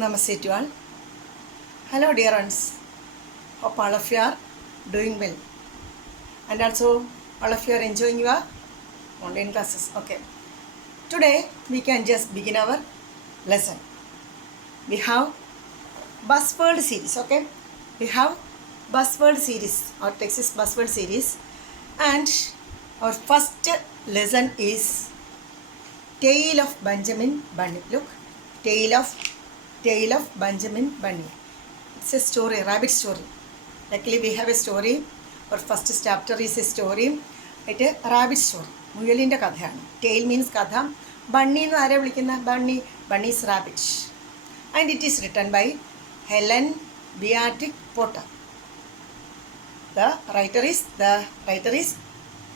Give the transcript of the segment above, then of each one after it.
Namaste to all. Hello dear ones. Hope all of you are doing well. And also all of you are enjoying your online classes. Okay. Today we can just begin our lesson. We have buzzword series. Okay. We have buzzword series. Our text is buzzword series. And our first lesson is Tale of Benjamin Bunny. Look. Tale of Benjamin Bunny. It's a story, a rabbit story. Luckily we have a story. Our first chapter is a story. It's a rabbit story. മുയലിൻ്റെ കഥയാണ്. Tale means കഥ. Bunny എന്ന് ആരെ വിളിക്കുന്ന? Bunny is rabbit. And it is written by Helen Beatrix Potter. The writer is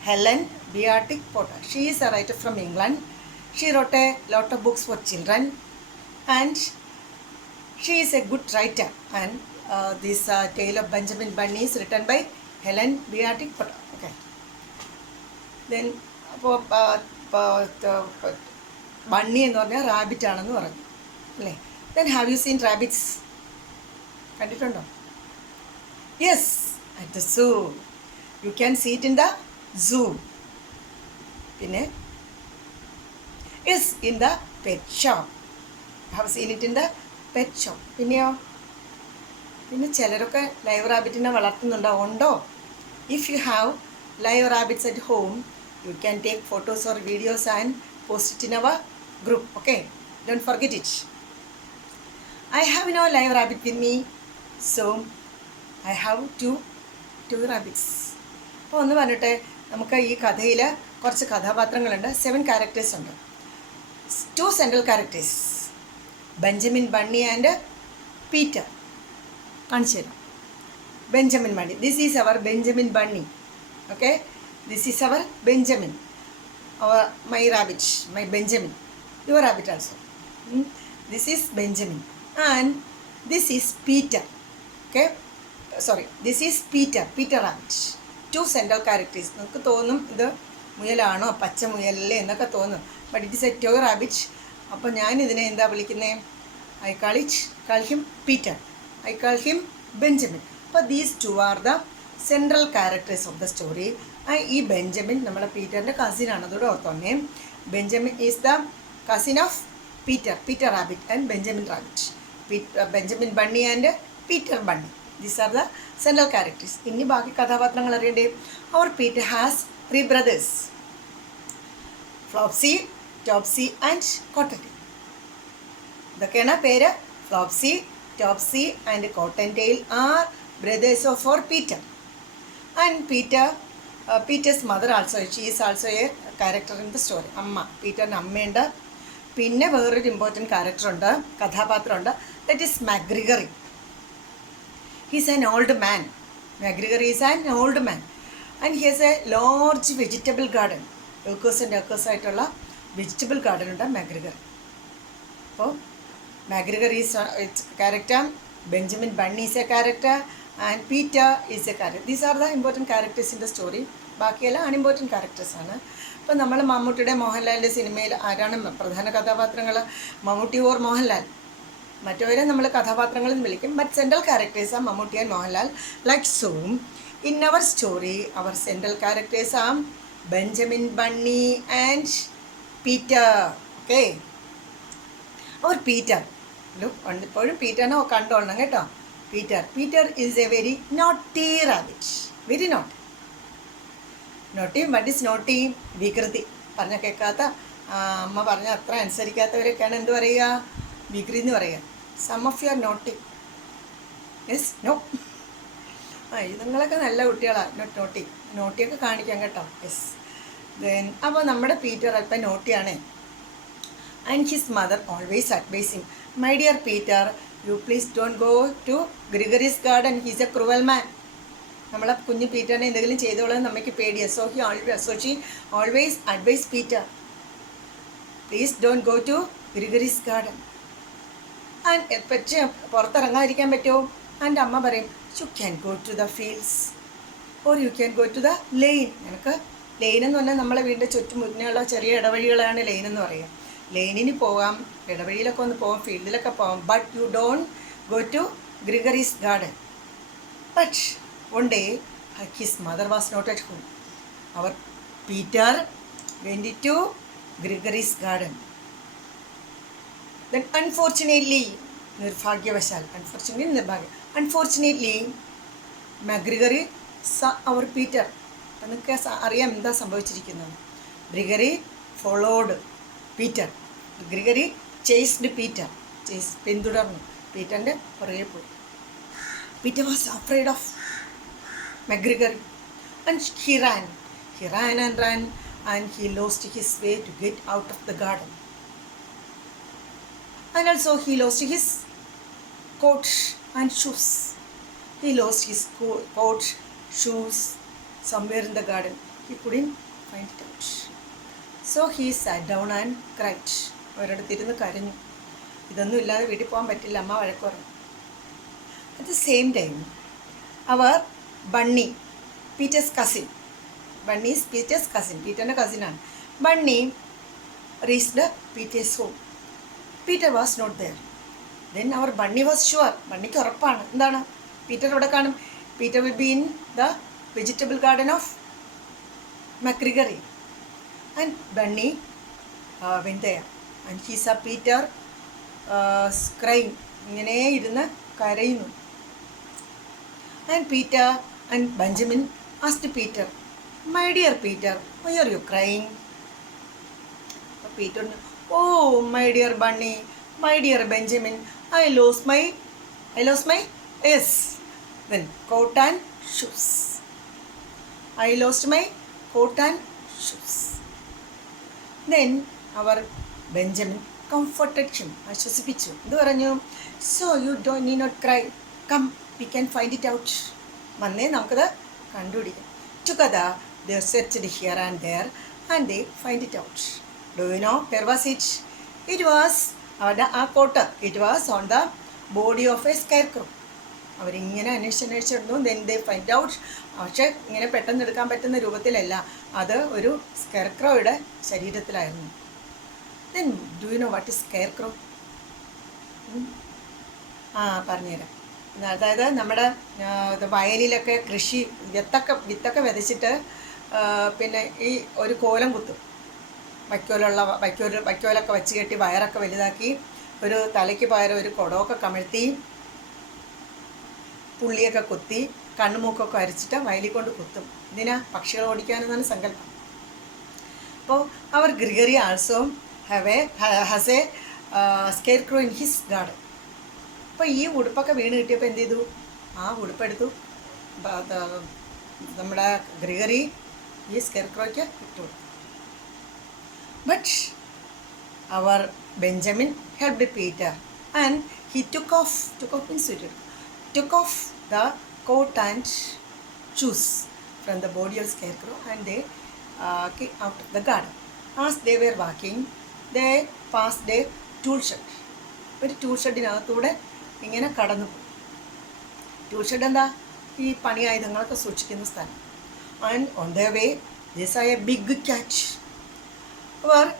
Helen Beatrix Potter. She is a writer from England. She wrote a lot of books for children. And she is a good writer, and this Tale of Benjamin Bunny is written by Helen Beatrix Potter. Okay. Then Bunny എന്ന് പറഞ്ഞാൽ rabbit ആണെന്ന് പറഞ്ഞു അല്ലേ. Then have you seen rabbits? കണ്ടിട്ടുണ്ടോ? Yes, at the zoo. You can see it in the zoo. പിന്നെ yes, in the pet shop. Have seen it in the pet shop. പിന്നെ ചിലരൊക്കെ live റാബിറ്റിനെ വളർത്തുന്നുണ്ടോ? If you have live rabbits at home, you can take photos or videos and post it in our group. Okay, don't forget it. I have no live rabbit with me, so I have two rabbits. അപ്പോൾ ഒന്ന് പറഞ്ഞിട്ട് നമുക്ക് ഈ കഥയിൽ കുറച്ച് കഥാപാത്രങ്ങളുണ്ട്. 7 characters ഉണ്ട്. 2 central characters, Benjamin Bunny and Peter. കാണിച്ചു തരാം. Benjamin Bunny. This is our Benjamin Bunny. Okay? This is our Benjamin. My rabbit, my Benjamin. Your rabbit also. This is Benjamin. And this is Peter. Okay? Sorry. This is Peter rabbit. 2 central characters. നമുക്ക് തോന്നും ഇത് മുയലാണോ പച്ച മുയലല്ലേ എന്നൊക്കെ തോന്നും. But it is a toy rabbit. അപ്പോൾ ഞാൻ ഇതിനെ എന്താ വിളിക്കുന്നത്? I call him Peter. I call him Benjamin. അപ്പോൾ these two are the central characters of the story. ഈ ബെഞ്ചമിൻ നമ്മളെ പീറ്ററിൻ്റെ കസിനാണ്. അതോടെ ഓർത്തോന്നെ. Benjamin is the cousin of Peter Rabbit and Benjamin Rabbit. Benjamin Bunny and Peter Bunny. These are the central characters. ഇനി ബാക്കി കഥാപാത്രങ്ങൾ അറിയണ്ടേ? Our Peter has 3 brothers. Flopsy, Topsy and Cottontail. ഇതൊക്കെയാണ് പേര്. Flopsy, Topsy and Cottontail are brothers of for Peter. And Peter's mother also, she is also a character in the story. അമ്മ, പീറ്ററിൻ്റെ അമ്മയുണ്ട്. പിന്നെ വേറൊരു ഇമ്പോർട്ടൻറ്റ് ക്യാരക്ടറുണ്ട്, കഥാപാത്രമുണ്ട്. That is McGregor. He's an old man. McGregor is an old man and he has a large vegetable garden. ഏക്കേഴ്സായിട്ടുള്ള vegetable garden ഉണ്ട് McGregor. അപ്പോൾ McGregor is character, Benjamin Bunny is a character and Peter is a character. These are the important characters in the story. ബാക്കിയെല്ലാം അൺഇമ്പോർട്ടൻറ്റ് ക്യാരക്ടേഴ്സാണ്. ഇപ്പോൾ നമ്മൾ മമ്മൂട്ടിയുടെ മോഹൻലാലിൻ്റെ സിനിമയിൽ ആരാണ് പ്രധാന കഥാപാത്രങ്ങൾ? മമ്മൂട്ടി ഓർ മോഹൻലാൽ. മറ്റവരെ നമ്മൾ കഥാപാത്രങ്ങളെന്ന് വിളിക്കും. But central characters are Mammootty and Mohanlal. Like so in our story our central characters are Benjamin Bunny and Peter. Okay. Our Peter. Look, ഇപ്പോഴും പീറ്ററിനെ കണ്ടോളണം കേട്ടോ. Peter is a very naughty rabbit. Very naughty. Naughty, what is naughty? വികൃതി. പറഞ്ഞ കേൾക്കാത്ത, അമ്മ പറഞ്ഞ അത്ര അനുസരിക്കാത്തവരൊക്കെയാണ് എന്ത് പറയുക? വികൃതി എന്ന് പറയുക. Some of you are naughty. Yes? No? നിങ്ങളൊക്കെ നല്ല കുട്ടികളാണ്. നോട്ടിയൊക്കെ കാണിക്കാം കേട്ടോ. യെസ്. ദെൻ അപ്പോൾ നമ്മുടെ പീറ്റർ അല്പം നോട്ടിയാണ്. And his mother always advise him, my dear Peter, you please don't go to Gregory's garden, he's a cruel man. നമ്മളെ കുഞ്ഞു പീറ്ററിനെ എന്തെങ്കിലും ചെയ്തോളാൻ നമുക്ക് പേടിയാണ്. So she always advise Peter, please don't go to Gregory's garden. And പക്ഷേ പുറത്തിറങ്ങാതിരിക്കാൻ പറ്റുമോ? ആൻഡ് അമ്മ പറയും, you can go to the fields or you can go to the lane. നിനക്ക് ലെയിൻ എന്ന് പറഞ്ഞാൽ നമ്മളെ വീടിൻ്റെ ചുറ്റുമുള്ള ചെറിയ ഇടവഴികളാണ് ലെയിൻ എന്ന് പറയുക. ലെയിനിന് പോകാം, ഇടവഴിയിലൊക്കെ ഒന്ന് പോകാം, ഫീൽഡിലൊക്കെ പോകാം, but you don't go to Gregory's garden. But one day his mother was not at home. Our Peter went to Gregory's garden. Then unfortunately, നിർഭാഗ്യവശാൽ, അൺഫോർച്ചുനേറ്റ്ലി ഗ്രിഗറി അവർ പീറ്റർ. അപ്പം നിങ്ങൾക്ക് അറിയാം എന്താ സംഭവിച്ചിരിക്കുന്നത്. Gregory followed Peter. Gregory chased Peter. പിന്തുടർന്നു, പീറ്ററിൻ്റെ പുറകെ പോയി. Peter was afraid of McGregor, and he ran and ran, and he lost his way to get out of the garden. And also he lost his coat and shoes. He lost his coat, shoes somewhere in the garden. He couldn't find it out. So he sat down and cried. ഒരിടത്തിരുന്ന് കരഞ്ഞു. ഇതൊന്നും ഇല്ലാതെ വീട്ടിൽ പോകാൻ പറ്റില്ല, അമ്മ വഴക്ക് പറഞ്ഞു. At the same time, our Bunny, Peter's cousin, Bunny is Peter's cousin, പീറ്ററിൻ്റെ കസിനാണ്. Bunny reached Peter's home. Peter was not there. Then our Bunny was sure, ബണ്ണിക്ക് ഉറപ്പാണ് എന്താണ്, പീറ്റർ ഇവിടെ കാണും. Peter will be in the vegetable garden of McGregor. And Bunny went there and he saw Peter crying, ഇങ്ങനെ ഇരുന്ന് കരയുന്നു. And Peter and Benjamin asked Peter, "My dear Peter, why are you crying?" Peter, "Oh, my dear Bunny, my dear Benjamin, I lost my yes, then coat and shoes. I lost my coat and shoes." Then our Benjamin comforted him. ആശ്വസിപ്പിച്ചു. എന്ത് പറഞ്ഞു? "So you need not cry. Come, we can find it out." വന്നേ നമുക്കത് കണ്ടുപിടിക്കാം. Together they searched here and there and they find it out. Do you know where was it? It was അവരുടെ ആ coat. It was on the body of a scarecrow. അവരിങ്ങനെ അന്വേഷിച്ചിരുന്നു. Then they find out. പക്ഷേ ഇങ്ങനെ പെട്ടെന്ന് എടുക്കാൻ പറ്റുന്ന രൂപത്തിലല്ല, അത് ഒരു സ്കെയർക്രോയുടെ ശരീരത്തിലായിരുന്നു. Then do you know what is scarecrow? പറഞ്ഞുതരാം. അതായത് നമ്മുടെ വയലിലൊക്കെ കൃഷി വിത്തൊക്കെ വിതച്ചിട്ട് പിന്നെ ഈ ഒരു കോലം കുത്തും. വൈക്കോലൊക്കെ വെച്ച് കെട്ടി വയറൊക്കെ വലുതാക്കി ഒരു തലയ്ക്ക് പകരം ഒരു കുടമൊക്കെ കമഴ്ത്തി പുള്ളിയൊക്കെ കുത്തി കണ്ണുമൂക്കൊക്കെ അരിച്ചിട്ട് വയലിൽ കൊണ്ട് കുത്തും. ഇതിനാ പക്ഷികൾ ഓടിക്കാനെന്നാണ് സങ്കല്പം. അപ്പോൾ our Gregory also has a scarecrow in his garden. അപ്പോൾ ഈ ഉടുപ്പൊക്കെ വീണ് കിട്ടിയപ്പോൾ എന്ത് ചെയ്തു? ആ ഉടുപ്പെടുത്തു നമ്മുടെ ഗ്രിഗറി ഈ സ്കെയർക്രോയ്ക്ക് ഇട്ടു. But our Benjamin helped Peter and he took off the coat and shoes from the body of scarecrow and they came out of the garden. As they were walking, they passed a tool shed. ഒരു tool ഷെഡിനകത്തൂടെ ഇങ്ങനെ കടന്നു പോകും. Tool shed എന്താ? ഈ പണിയായുധങ്ങളൊക്കെ സൂക്ഷിക്കുന്ന സ്ഥലം. And on the way they saw a big cat. Where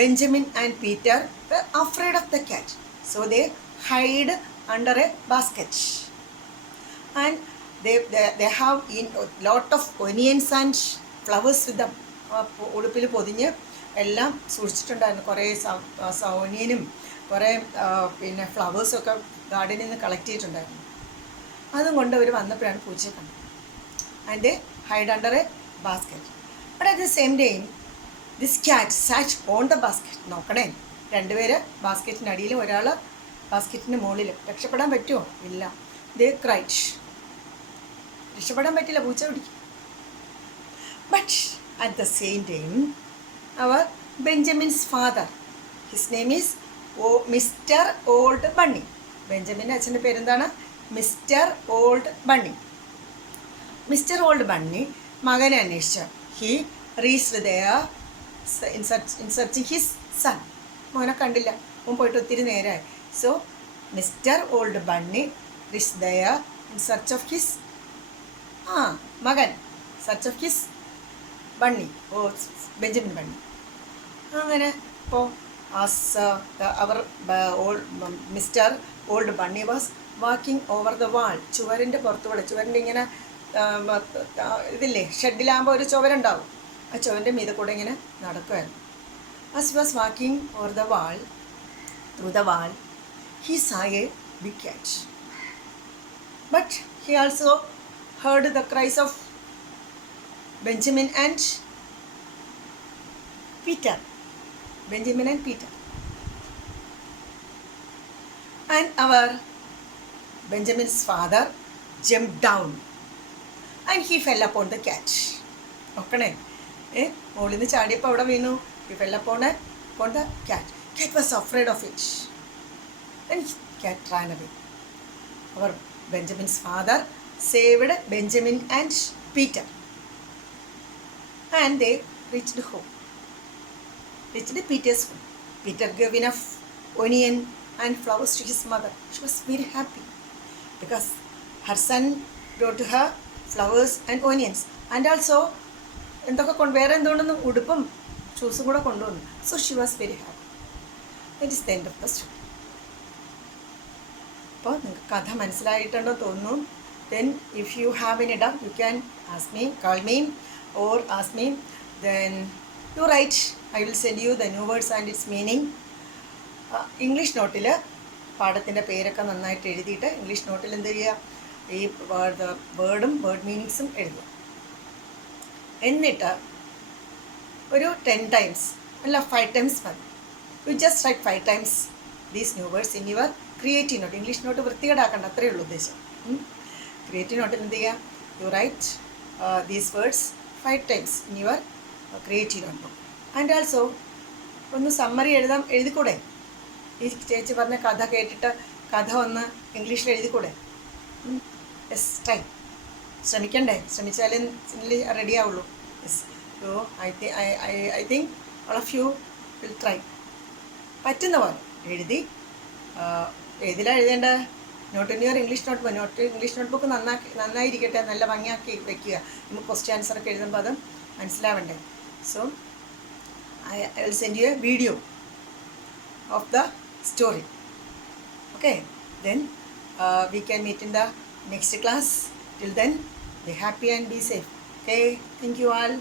Benjamin and Peter were afraid of the cat, so they hid under a basket. And they have in lot of onions and flowers with them. ഉടുപ്പിൽ പൊതിഞ്ഞ് എല്ലാം സൂക്ഷിച്ചിട്ടുണ്ടായിരുന്നു. കുറേ ഓനിയനും കുറേ പിന്നെ ഫ്ലവേഴ്സൊക്കെ ഗാർഡനിൽ നിന്ന് collect ചെയ്തിട്ടുണ്ടായിരുന്നു. അതും കൊണ്ട് അവർ വന്നപ്പോഴാണ് പൂച്ചയെ കണ്ടത്. And hide under a basket. But at the same time this cat sat on the basket. നോക്കണേ, രണ്ടുപേര് ബാസ്ക്കറ്റിനടിയിലും ഒരാൾ ബാസ്ക്കറ്റിൻ്റെ മുകളിലും. രക്ഷപ്പെടാൻ പറ്റുമോ? ഇല്ല. They cried. രക്ഷപ്പെടാൻ പറ്റില്ല, പൂച്ച പിടിക്കും. But at the same time our Benjamin's father, his name is Mister Old Bunny. ബെഞ്ചമിൻ്റെ അച്ഛൻ്റെ പേരെന്താണ്? Mister Old Bunny. Mister Old Bunny മകനെ അന്വേഷിച്ചു. He reached there in searching his son. മോനെ കണ്ടില്ല, മോൻ പോയിട്ട് ഒത്തിരി നേരമായി. So Mister Old Bunny reached there in search of his മകൻ, search of his Bunny, Benjamin Bunny. അങ്ങനെ അപ്പോൾ our old Mr. Old Bunny was walking over the wall. ചുവരിൻ്റെ പുറത്തുകൂടെ, ചുവരിൻ്റെ ഇങ്ങനെ ഇതില്ലേ, ഷെഡിലാകുമ്പോൾ ഒരു ചുവരുണ്ടാവും, ആ ചുവരിൻ്റെ മീതെ കൂടെ ഇങ്ങനെ നടക്കുമായിരുന്നു. As he was walking over the wall, through the wall, he saw a big cat. But he also heard the cries of Benjamin and Peter. Benjamin and Peter. And our Benjamin's father jumped down and he fell upon the cat. നോക്കണേ, മുകളിൽ നിന്ന് ചാടിയപ്പോൾ അവിടെ വീണു. He fell upon the cat. Cat was afraid of it. And cat ran away. Our Benjamin's father saved Benjamin and Peter. And they reached home. Reached Peter's home. Peter gave enough onion and flowers to his mother. She was very happy because her son brought to her flowers and onions. And also എന്തൊക്കെ വേറെ എന്തുകൊണ്ടൊന്ന് ഉടുപ്പും ഷൂസും കൂടെ കൊണ്ടുവന്നു. So she was very happy. That is the end of the story. അപ്പോൾ നിങ്ങൾക്ക് കഥ മനസ്സിലായിട്ടുണ്ടോ തോന്നുന്നു. Then if you have any doubt you can ask me, call me or ask me. Then you write, I will send you the new words and its meaning. English നോട്ടിൽ പാഠത്തിൻ്റെ പേരൊക്കെ നന്നായിട്ട് എഴുതിയിട്ട് ഇംഗ്ലീഷ് നോട്ടിൽ എന്ത് ചെയ്യുക, ഈ വേർഡും വേർഡ് മീനിങ്സും എഴുതുക. എന്നിട്ട് ഒരു 10 times അല്ല 5 times മതി. You just write 5 times these new words in your creative note. English note വൃത്തികേടാക്കണ്ട, അത്രയേ ഉള്ളൂ ഉദ്ദേശം. ക്രിയേറ്റീവ് നോട്ടിൽ എന്ത് ചെയ്യുക, you write these words 5 times in your creative note. And also ഒന്ന് സമ്മറി എഴുതിക്കൂടെ? ഈ ചേച്ചി പറഞ്ഞ കഥ കേട്ടിട്ട് കഥ ഒന്ന് ഇംഗ്ലീഷിൽ എഴുതിക്കൂടെ? Yes, try. ശ്രമിക്കണ്ടേ? ശ്രമിച്ചാലേ റെഡി ആവുള്ളൂ. Yes. So I think all of you will try. പറ്റുന്ന പോലെ എഴുതി. ഏതിലാണ് എഴുതേണ്ടത്? Not in your English notebook. English notebook നന്നായിരിക്കട്ടെ, നല്ല ഭംഗിയാക്കി വെക്കുക. നമുക്ക് ക്വസ്റ്റ്യൻ ആൻസറൊക്കെ എഴുതുമ്പോൾ അത് മനസ്സിലാവണ്ടേ. So I will send you a video of the story. Okay, then we can meet in the next class. Till then, be happy and be safe. Okay, thank you all.